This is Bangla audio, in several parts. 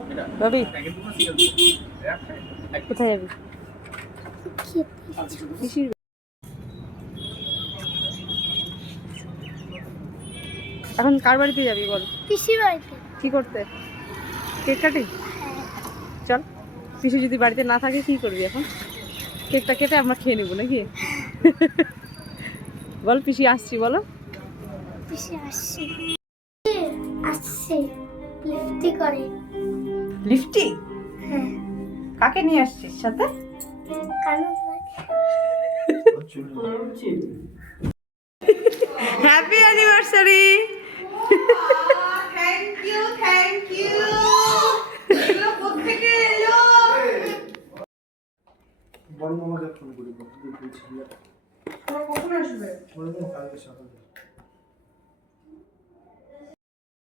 ভাবি কোথায় যাবি? পিসির এখন কার বাড়িতে যাবি বল? পিসির বাড়িতে। কি করতে? Cake cutting? চল। পিসি যদি বাড়িতে না থাকে কি করবি এখন? কেকটা কেটে আমরা খেয়ে নেবো নাকি? বল পিসি আসছি বলো। পিসি আসছে আসছে লিফটি করে। লিফটি? হ্যাঁ। কাকে নিয়ে আসছিস সাথে? কালো happy anniversary. Thank you thank you. এগুলো কোত্থেকে এলো? বড় মামাকে ফোন করি বলছিল তোরা কখন আসবে? বড় মামা কালকে সকালে।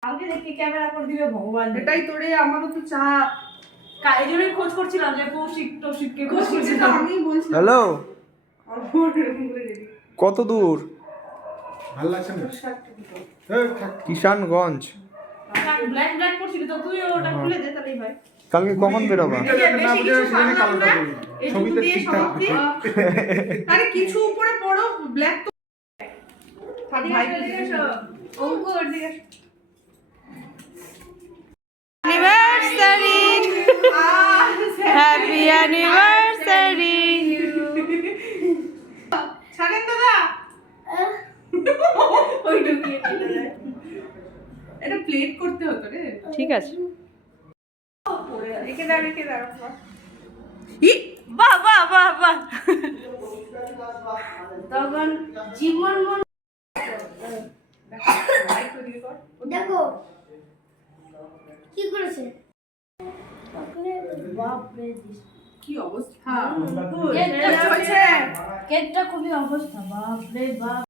কালকে দেখি ক্যামেরা করে দিবে ভগবান। এটাই তোরে আমারও তো চাপ। এই জন্যই খোঁজ করছিলাম যে কৌশিক টৌশিককে খোঁজ সেটা করছিলাম। আমি বলছিলাম। হ্যালো, আমার রেডি। কত দূর? ভালো লাগছে না? কিষানগঞ্জ। ব্ল্যাক ব্ল্যাক করছিলি তো তুই ওটা খুলে দে তাহলেই হয়। কালকে কখন বেরোবা? বেশি কিছু সামলাম না। এইটুকু দিয়ে সমাপ্তি। আরে কিছু উপরে পড়ো ব্ল্যাক তো ভাই অঙ্কুর দিকে অ্যানিভার্সারি, হ্যাপি অ্যানিভার্সারি। ছাড়েন দাদা। ওই ঢুকিয়ে দিতে যায়। এটা প্লেট করতে হতো রে। ঠিক আছে। রেখে দাও রেখে দাও। ই বাহ বাহ বাহ বাহ। তখন জীবন দেখো কি করেছে। বাপরে কি অবস্থা? কেকটা চলছে। কেকটা খুবই অবস্থা বাপরে বাপ।